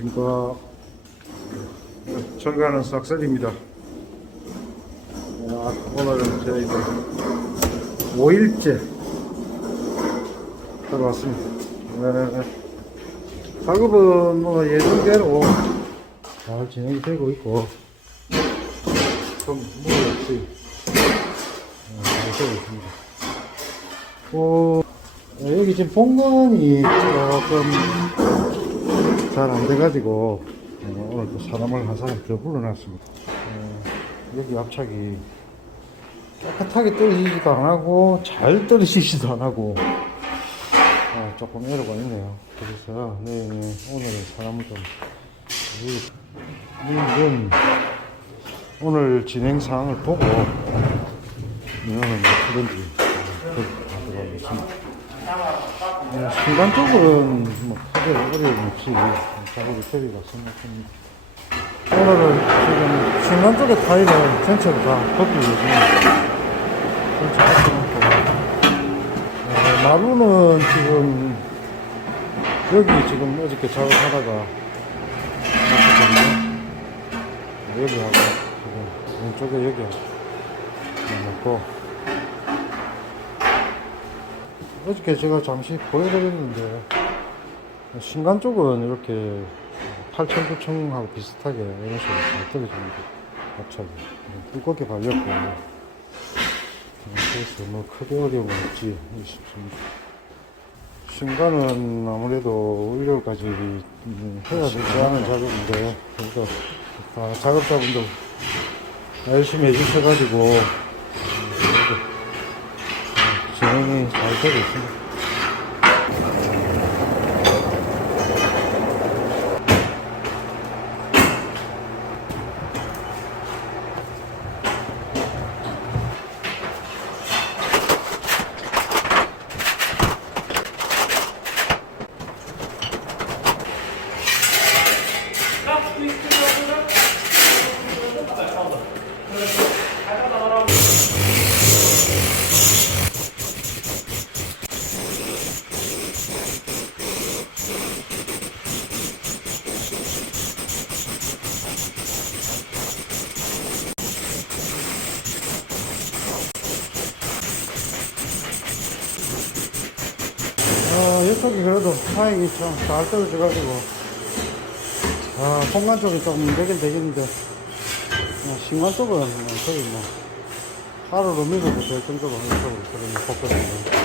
안녕하십니까. 철가는 싹쓸입니다. 야, 오늘은 저희들 5일째 들어왔습니다. 네. 작업은 뭐 예정대로 잘 진행이 되고 있고, 좀 무리 없이 어, 잘 되고 있습니다. 어, 여기 지금 본관이 조금 잘 안 돼가지고 어, 오늘 또 사람을 한 사람 더 불러놨습니다. 어, 여기 앞착이 깨끗하게 떨어지지도 안 하고 잘 떨어지지도 안 하고 어, 조금 애로가 있네요. 그래서 네, 오늘은 사람을 좀 이- 이건 오늘 진행 사항을 보고 이거는 어떻게든지 가져가겠습니다. 네, 순간적으로는 뭐 크게 어려움 없이 작업이 처리가 생각합니다. 오늘은 지금 순간 쪽의 타일을 전체를 다 벗기고 있습니다. 전체 벗겨놓고 어, 마루는 지금 여기 지금 어저께 작업하다가 났거든요. 여기하고 지금 왼쪽에 여기 놓고 어저께 제가 잠시 보여드렸는데 신간 쪽은 이렇게 8천, 9천하고 비슷하게 이런 식으로 잘 떨어집니다. 갑자기 두껍게 발렸고 음, 그래서 뭐 크게 어려움은 없지 싶습니다. 신간은 아무래도 일요일까지 음, 해야 되지 않은 작업인데 다 작업자분들 열심히 해주셔가지고 진행이 잘 되고 있습니다. 어, 이쪽이 그래도 타행이 좀 잘 떨어져가지고, 아, 공간 쪽이 좀 되긴 되겠는데, 어, 신관 쪽은 뭐, 거의 뭐, 하루로 밀어도 될 정도로 이쪽으로 그런 복근인데.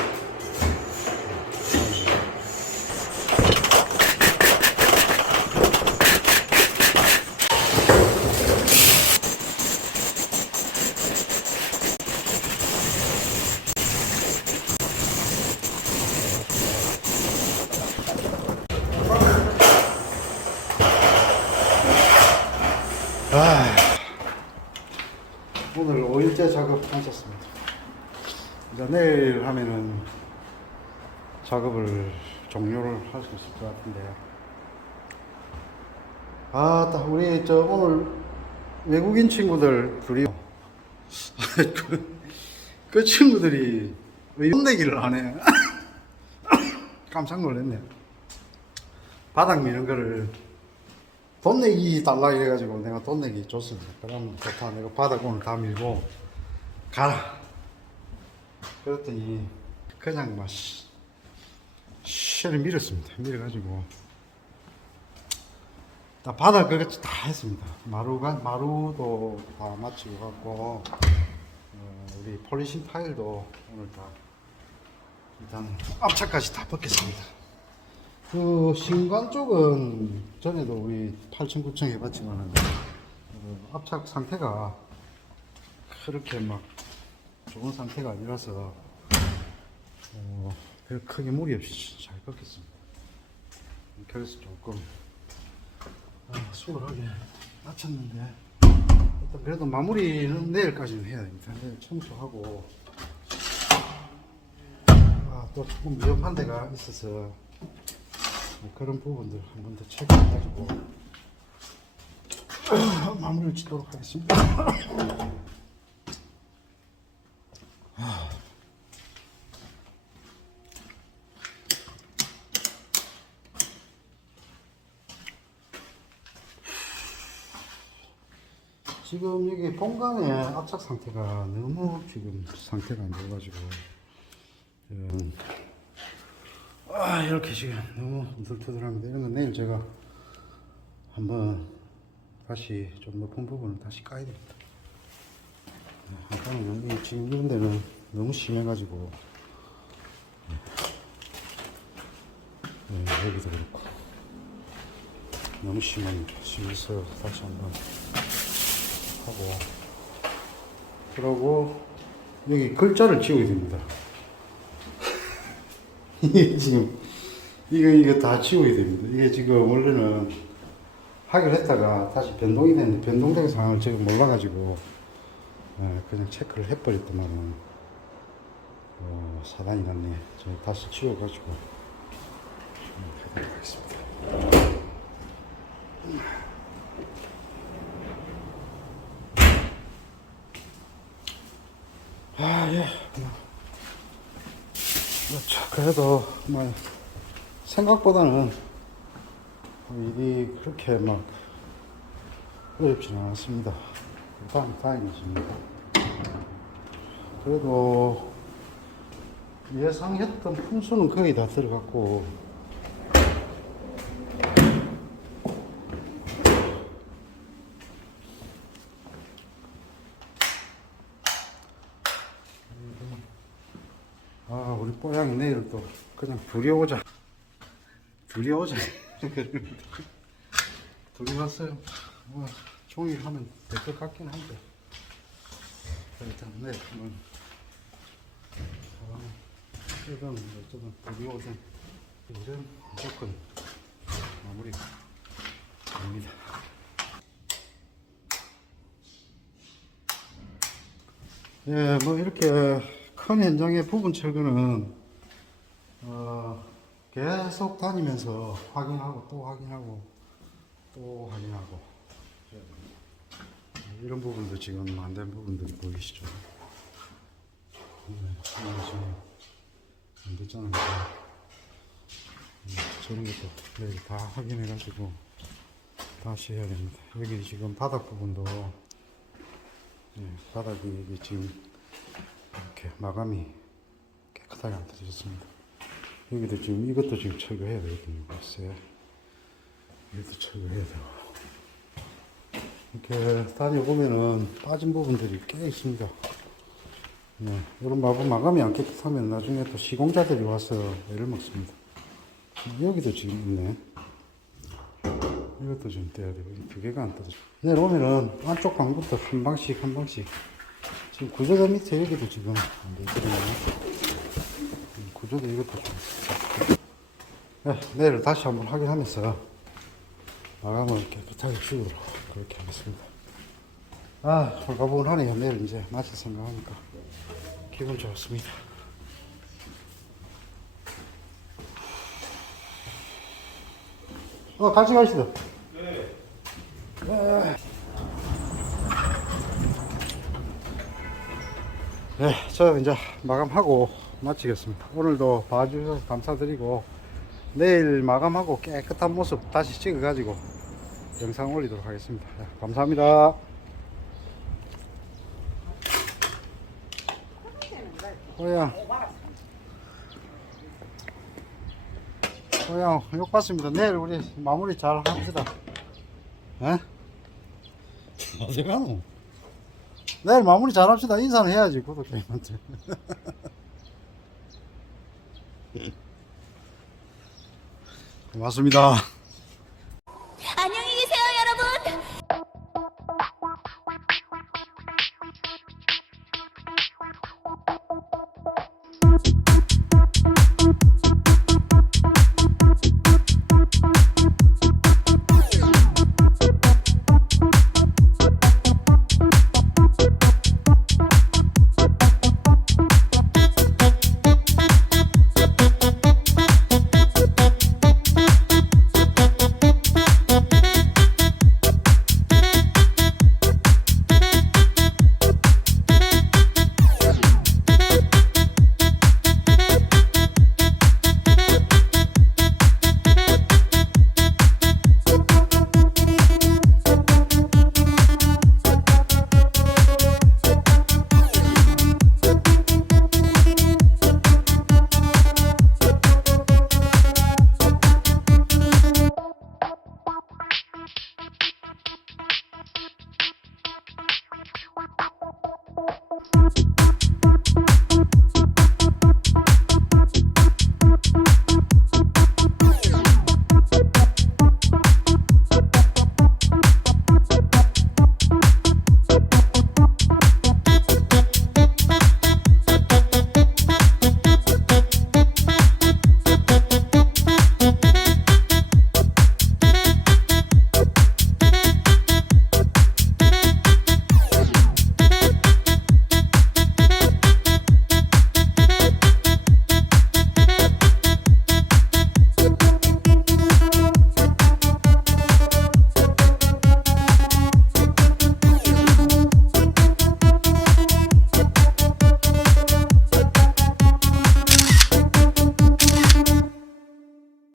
아, 오늘 5일째 작업 마쳤습니다. 이제 내일 하면은 작업을 종료를 할 수 있을 것 같은데요. 아, 딱 우리 저 오늘 외국인 친구들 둘이 그, 그 친구들이 왜 혼내기를 하네. 깜짝 놀랐네. 바닥 미는 거를 돈 내기 달라 이래가지고 내가 돈 내기 줬습니다. 그러면 좋다. 내가 바닥 오늘 다 밀고 가라. 그랬더니 그냥 막 시- 시를 밀었습니다. 밀어가지고 다 바닥 그것 다 했습니다. 마루가 마루도 다 마치고 갖고 어, 우리 폴리싱 타일도 오늘 다 일단 앞차까지 다 벗겼습니다. 그 신관 쪽은 전에도 우리 8층 9층 해봤지만은 그 앞착 상태가 그렇게 막 좋은 상태가 아니라서 어, 별 크게 무리 없이 잘 꺾였습니다. 그래서 조금 아, 수월하게 마쳤는데 일단 그래도 마무리는 내일까지는 해야 됩니다. 내일 청소하고 아, 또 조금 위험한 데가 있어서 뭐 그런 부분들 한 번 더 체크해가지고 마무리를 짓도록 하겠습니다. 지금 여기 본관의 압착 상태가 너무 지금 상태가 안 좋아가지고 아 이렇게 지금 너무 들투들합니다. 이런 건 내일 제가 한번 다시 좀 높은 부분을 다시 까야 됩니다. 아까는 여기 지금 이런 데는 너무 심해가지고 네, 여기도 그렇고 너무 심합니다. 심해서 다시 한번 하고 그러고 여기 글자를 지워야 됩니다. 이게 지금 이거 이거 다 지워야 됩니다. 이게 지금 원래는 하기로 했다가 다시 변동이 됐는데 변동된 상황을 제가 몰라가지고 예, 그냥 체크를 해버렸더만은 어, 사단이 났네. 제가 다시 지워가지고 음, 하도록 하겠습니다. 아 예. 뭐, 뭐, 자, 그래도 뭐 생각보다는 일이 그렇게 막 어렵지는 않았습니다. 다행, 다행이십니다. 그래도 예상했던 품수는 거의 다 들어갔고 아 우리 뽀양이 내일 또 그냥 둘이 오자 둘이 오자 둘이 왔어요 뭐 종일 하면 될 것 같긴 한데. 일단 네 뭐, 아, 이건 둘이 오든 이런 무조건 마무리가 됩니다. 예, 뭐 이렇게 큰 현장의 부분 철거는 어, 계속 다니면서 확인하고 또 확인하고 또 확인하고. 예, 이런 부분도 지금 안 된 부분들이 보이시죠? 네, 지금 안 됐잖아요. 음, 저런 것도 내일 다 확인해가지고 다시 해야 됩니다. 여기 지금 바닥 부분도 예, 바닥이 이게 지금 이렇게 마감이 깨끗하게 안 터졌습니다. 여기도 지금 이것도 지금 철거해야 되거든요. 글쎄 이것도 철거해야 되고 이렇게 다녀보면은 빠진 부분들이 꽤 있습니다. 예, 이런 마감, 마감이 안 깨끗하면 나중에 또 시공자들이 와서 애를 먹습니다. 여기도 지금 있네. 이것도 좀 떼야 되고, 이두 개가 안 떠져. 내려오면은 안쪽 방부터 한 방씩 한 방씩. 지금 구조대 밑에 여기도 지금 안 되거든요. 음, 구조대 이것도 좀. 네, 내일 다시 한번 확인하면서 마감을 깨끗하게 지우도록 그렇게 하겠습니다. 아, 홀가분하네요. 내일 이제 마칠 생각하니까 기분 좋습니다. 어, 같이 가시죠. 네, 저 이제 마감하고 마치겠습니다. 오늘도 봐주셔서 감사드리고 내일 마감하고 깨끗한 모습 다시 찍어가지고 영상 올리도록 하겠습니다. 네, 감사합니다. 호야, 호야, 욕 받습니다. 내일 우리 마무리 잘 합시다. 에? 어디 가노? 내일 마무리 잘 합시다. 인사는 해야지, 구독자님한테. 고맙습니다.